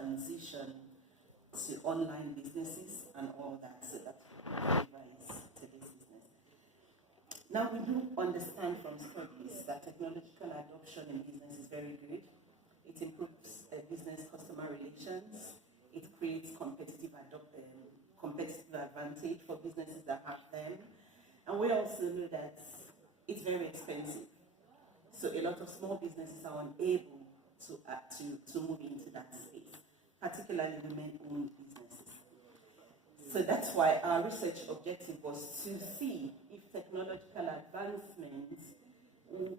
transition to online businesses and all that, so that delivers today's business. Now, we do understand from studies that technological adoption in business is very good. It improves business customer relations. It creates competitive advantage for businesses that have them. And we also know that it's very expensive. So a lot of small businesses are unable to move into that space, particularly women-owned businesses. So that's why our research objective was to see if technological advancements will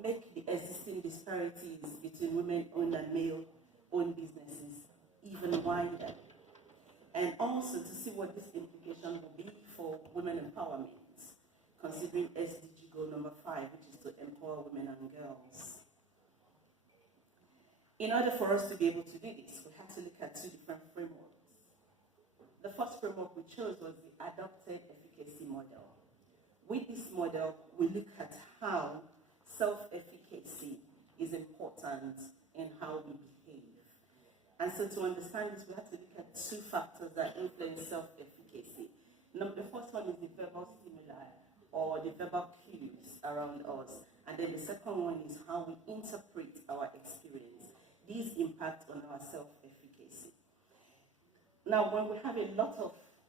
make the existing disparities between women-owned and male-owned businesses even wider. And also to see what this implication will be for women empowerment, considering SDG goal number 5, which is to empower women and girls. In order for us to be able to do this, we had to look at 2 different frameworks. The first framework we chose was the adopted efficacy model. With this model, we look at how self-efficacy is important in how we behave. And so to understand this, we have to look at 2 factors that influence self-efficacy. The first one is the verbal stimuli, or the verbal cues around us. And then the second one is how we interpret our experience. These impact on our self-efficacy. Now, when we have a lot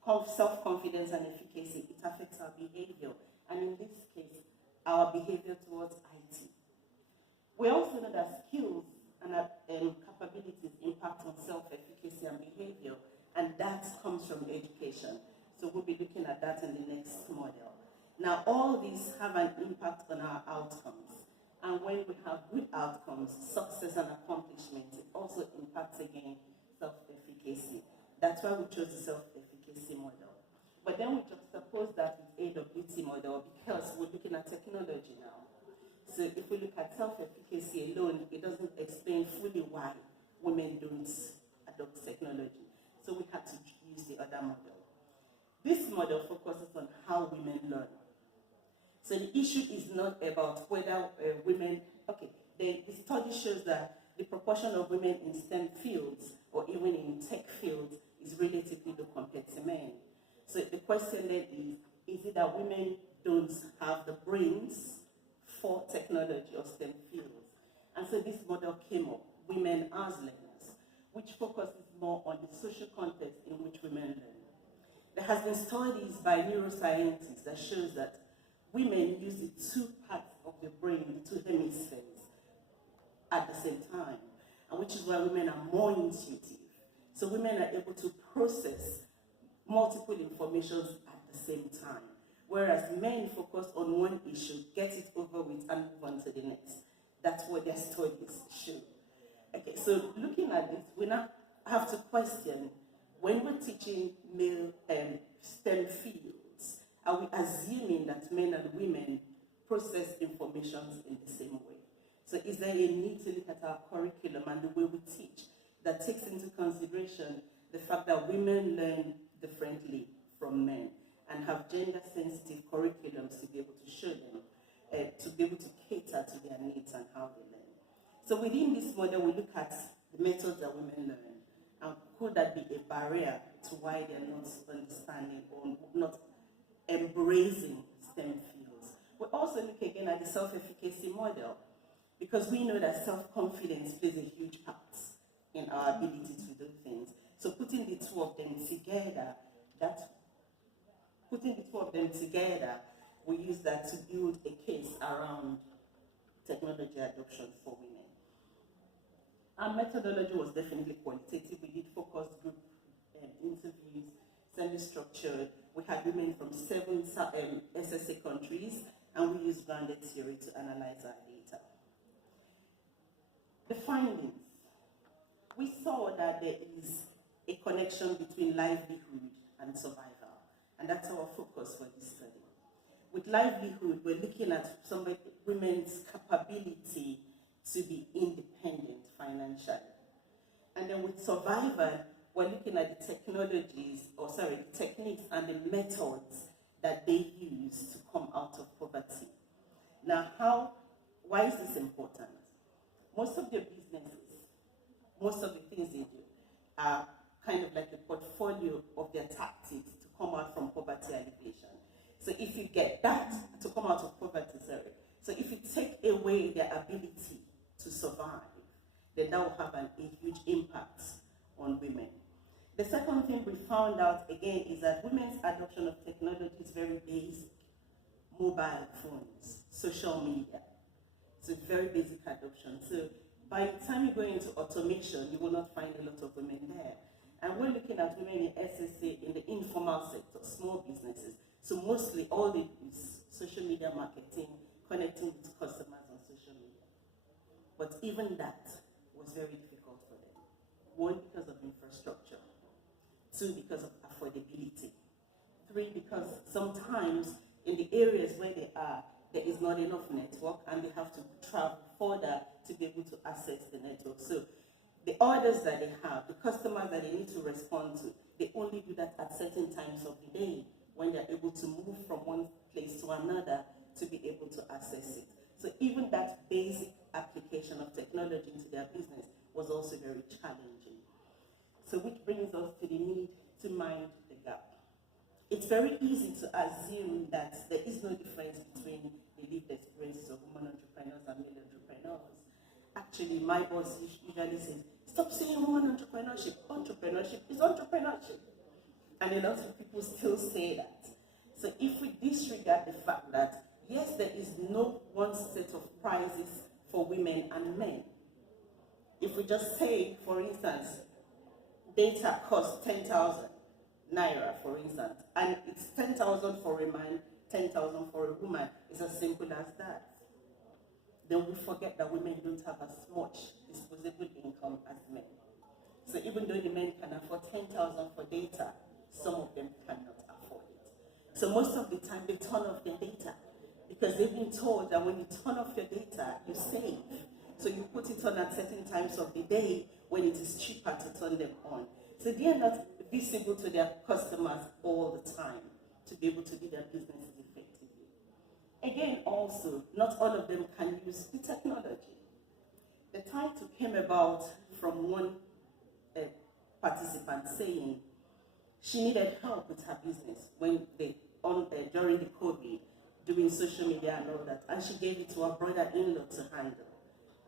of self-confidence and efficacy, it affects our behavior. And in this case, our behavior towards IT. We also know that skills and capabilities impact on self-efficacy and behavior, and that comes from education. So we'll be looking at that in the next model. Now, all these have an impact on our outcomes. And when we have good outcomes, success and accomplishment, it also impacts again self-efficacy. That's why we chose the self-efficacy model. But then we juxtapose that with AWT model because we're looking at technology now. So if we look at self-efficacy alone, it doesn't explain fully why women don't adopt technology. So we had to use the other model. This model focuses on how women learn. So the issue is not about whether women, the study shows that the proportion of women in STEM fields or even in tech fields is relatively low compared to men. So the question then is it that women don't have the brains for technology or STEM fields? And so this model came up, women as learners, which focuses more on the social context in which women learn. There has been studies by neuroscientists that shows that women use the 2 parts of the brain, the 2 hemispheres, at the same time, and which is why women are more intuitive. So women are able to process multiple informations at the same time, whereas men focus on one issue, get it over with, and move on to the next. That's what their studies show. Okay, so looking at this, we now have to question, when we're teaching male STEM fields, are we assuming that men and women process information in the same way? So is there a need to look at our curriculum and the way we teach that takes into consideration the fact that women learn differently from men and have gender-sensitive curriculums to be able to show them, to be able to cater to their needs and how they learn? So within this model, we look at the methods that women learn, and could that be a barrier to why they're not understanding or not embracing STEM fields? We also look again at the self-efficacy model, because we know that self-confidence plays a huge part in our ability to do things. So putting the 2 of them together, we use that to build a case around technology adoption for women. Our methodology was definitely qualitative. We did focus group interviews, semi-structured. We had women from 7 SSA countries, and we used blended theory to analyze our data. The findings. We saw that there is a connection between livelihood and survival, and that's our focus for this study. With livelihood, we're looking at women's capability to be independent financially. And then with survival, we're looking at the techniques and the methods that they use to come out of poverty. Now, why is this important? Most of their businesses, most of the things they do, are kind of like a portfolio of their tactics to come out from poverty alleviation. So if you get that, to come out of poverty, sorry. So if you take away their ability to survive, then that will have a huge impact on women. The second thing we found out again is that women's adoption of technology is very basic. Mobile phones, social media. It's a very basic adoption. So by the time you go into automation, you will not find a lot of women there. And we're looking at women in SSA in the informal sector, small businesses. So mostly all they do is social media marketing, connecting with customers on social media. But even that was very difficult for them. One, because of infrastructure. Two, because of affordability. Three, because sometimes in the areas where they are, there is not enough network and they have to travel further to be able to access the network. So the orders that they have, the customers that they need to respond to, they only do that at certain times of the day when they're able to move from one place to another to be able to access it. So even that basic application of technology into their business was also very challenging. So which brings us to the need to mind the gap. It's very easy to assume that there is no difference between the lived experiences of women entrepreneurs and male entrepreneurs. Actually, my boss usually says, stop saying woman entrepreneurship. Entrepreneurship is entrepreneurship. And a lot of people still say that. So if we disregard the fact that, yes, there is no one set of prices for women and men. If we just say, for instance, data costs 10,000 naira, for instance, and it's 10,000 for a man, 10,000 for a woman. It's as simple as that. Then we forget that women don't have as much disposable income as men. So even though the men can afford 10,000 for data, some of them cannot afford it. So most of the time they turn off their data because they've been told that when you turn off your data, you save. So you put it on at certain times of the day when it is cheaper to turn them on. So they are not visible to their customers all the time to be able to do their businesses effectively. Again, also, not all of them can use the technology. The title came about from one participant saying she needed help with her business when during the COVID, doing social media and all that, and she gave it to her brother-in-law to handle,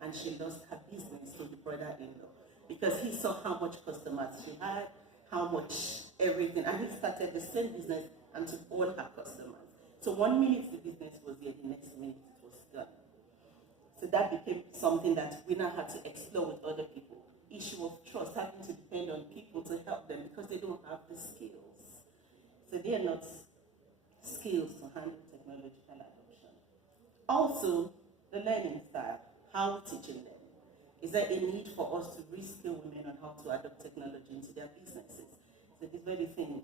and she lost her business to the brother-in-law because he saw how much customers she had, how much everything, and he started the same business and took all her customers. So 1 minute the business was there, the next minute it was done. So that became something that we now had to explore with other people. Issue of trust, having to depend on people to help them because they don't have the skills. So they are not skills to handle technological adoption. Also, the learning style, how we're teaching them. Is there a need for us to reskill women on how to adopt technology into their businesses? So these are the things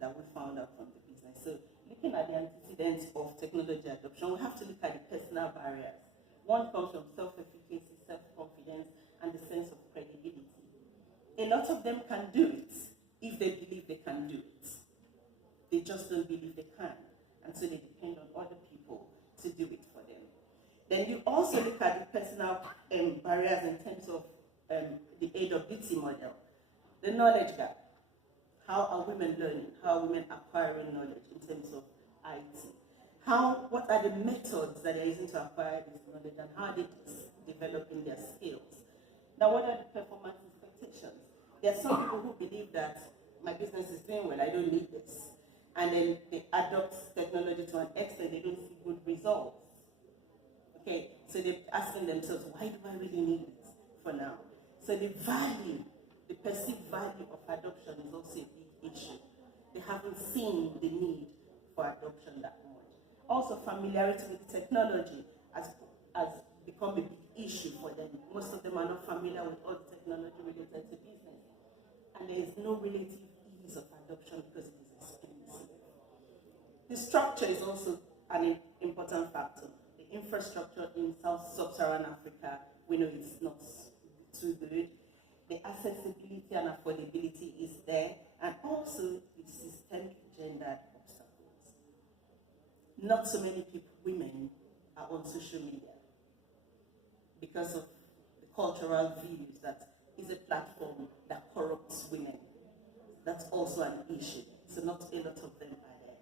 that we found out from the business. So looking at the antecedents of technology adoption, we have to look at the personal barriers. One comes from self-efficacy, self-confidence, and the sense of credibility. A lot of them can do it if they believe they can do it. They just don't believe they can, and so they depend on other people to do it for them. Then you also look at the personal barriers in terms of the AWT model, the knowledge gap. How are women learning? How are women acquiring knowledge in terms of IT? What are the methods that they're using to acquire this knowledge, and how are they developing their skills? Now, what are the performance expectations? There are some people who believe that my business is doing well, I don't need this. And then they adopt technology to an extent they don't see good results. Okay, so they're asking themselves, why do I really need it for now? So the value, the perceived value of adoption is also a big issue. They haven't seen the need for adoption that much. Also, familiarity with technology has become a big issue for them. Most of them are not familiar with all the technology related to business. And there is no relative ease of adoption because it is expensive. The structure is also an important factor. The infrastructure in sub-Saharan Africa, we know it's not too good. The accessibility and affordability is there, and also the systemic gendered obstacles. Not so many women are on social media because of the cultural views that is a platform that corrupts women. That's also an issue. So not a lot of them are there.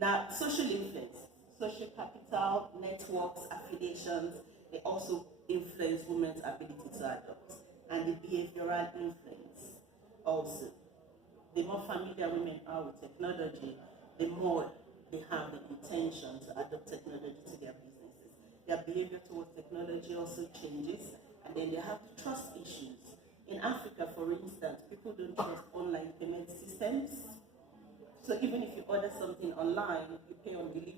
Now, social influence, social capital, networks, affiliations, they also influence women's ability to adopt. And the behavioral influence also. The more familiar women are with technology, the more they have the intention to adopt technology to their businesses. Their behavior towards technology also changes, and then they have trust issues. In Africa, for instance, people don't trust online payment systems. So even if you order something online, you pay on delivery.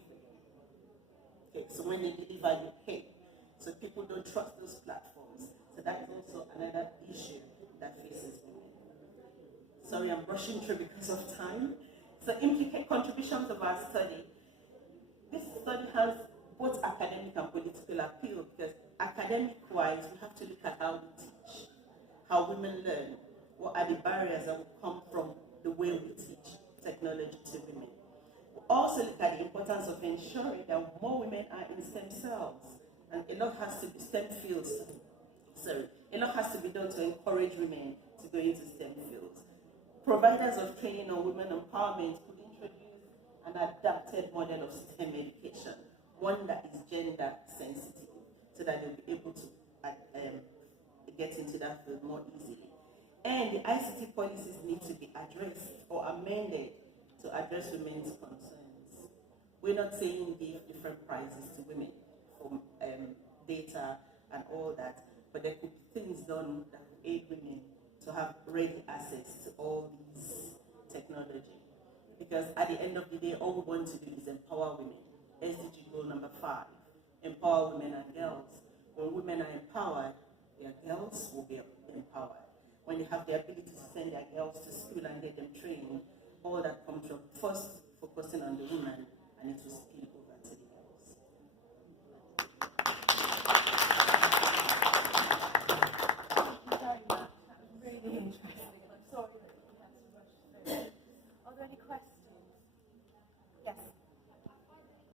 Okay, so when they deliver, you pay. So people don't trust those platforms. So that is also another issue that faces women. Sorry, I'm rushing through because of time. So implicate contributions of our study. This study has both academic and political appeal because academic-wise, we have to look at how we teach, how women learn, what are the barriers that will come from the way we teach technology to women. We also look at the importance of ensuring that more women are in STEM cells, and a lot has to be STEM fields. A lot has to be done to encourage women to go into STEM fields. Providers of training on women empowerment could introduce an adapted model of STEM education, one that is gender sensitive, so that they'll be able to get into that field more easily. And the ICT policies need to be addressed or amended to address women's concerns. We're not saying give different prizes to women for data and all that, but there could be things done that would aid women to have ready access to all these technology. Because at the end of the day, all we want to do is empower women. SDG goal number 5, empower women and girls. When women are empowered, their girls will be empowered. When they have the ability to send their girls to school and get them trained, all that comes from first focusing on the woman